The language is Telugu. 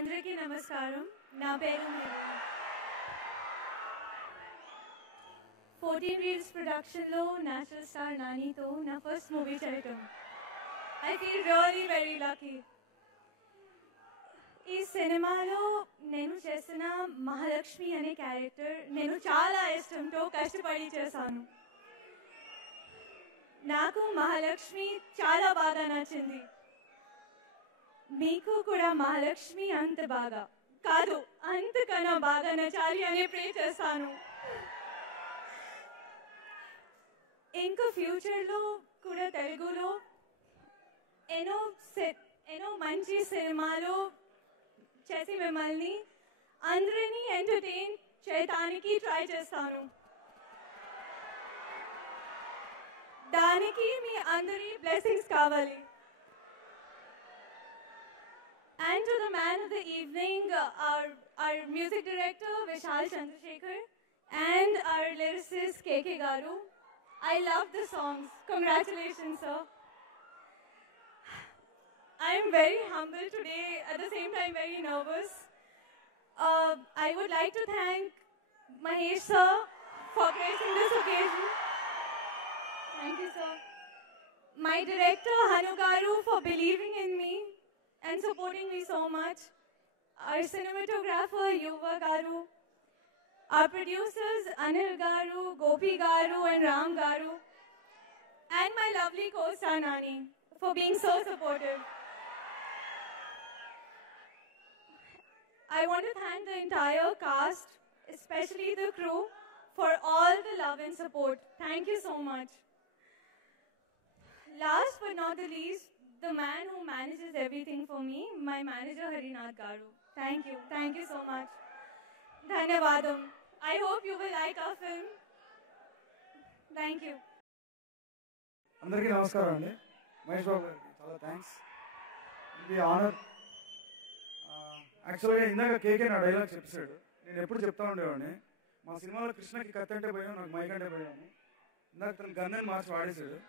అందరికీ నమస్కారం. నా పేరు 14 Reels ప్రొడక్షన్లో నేచురల్ స్టార్ నానితో నా ఫస్ట్ మూవీ చేయటం. I feel really very lucky. ఈ సినిమాలో నేను చేసిన మహాలక్ష్మి అనే క్యారెక్టర్ నేను చాలా ఇష్టంతో కష్టపడి చేశాను. నాకు మహాలక్ష్మి చాలా బాగా నచ్చింది. మీకు కూడా మహాలక్ష్మి అంత బాగా కాదు, అంతకన్నా బాగా నచ్చాలి అని ప్రే చేస్తాను. ఇంకా ఫ్యూచర్లో కూడా తెలుగులో ఎన్నో మంచి సినిమాలు చేసి మిమ్మల్ని అందరినీ ఎంటర్టైన్ చేయడానికి ట్రై చేస్తాను. దానికి మీ అందరి బ్లెస్సింగ్స్ కావాలి. And to the man of the evening, our music director Vishal Chandrasekhar and our lyricist KK Garu. I love the songs. Congratulations, sir. I am very humble today, at the same time very nervous. I would like to thank Mahesh sir for gracing this occasion. Thank you, sir. My director Hanu Garu for believing in me and supporting me so much. Our cinematographer Yuva Garu. Our producers Anil Garu, Gopi Garu and Ram Garu. And my lovely co-star Nani for being so supportive. I want to thank the entire cast, especially the crew, for all the love and support. Thank you so much. Last but not the least, the man who manages everything for me, my manager Harinath Garu. Thank you so much. Dhanyavadam. I hope you will like our film. Thank you. అందరికీ నమస్కారం అండి. మహేష్ బాబు గారికి చాలా థ్యాంక్స్. ఇది ఆనర్. యాక్చువల్గా ఇందాక కేకే నా డైలాగ్ చెప్పాడు. నేను ఎప్పుడు చెప్తా ఉండేవాడిని, మా సినిమాలో కృష్ణకి కత్తి అంటే భయం, నాకు మైక్ అంటే భయం. ఇందాక తను గన్నని మార్చి వాడేశాడు.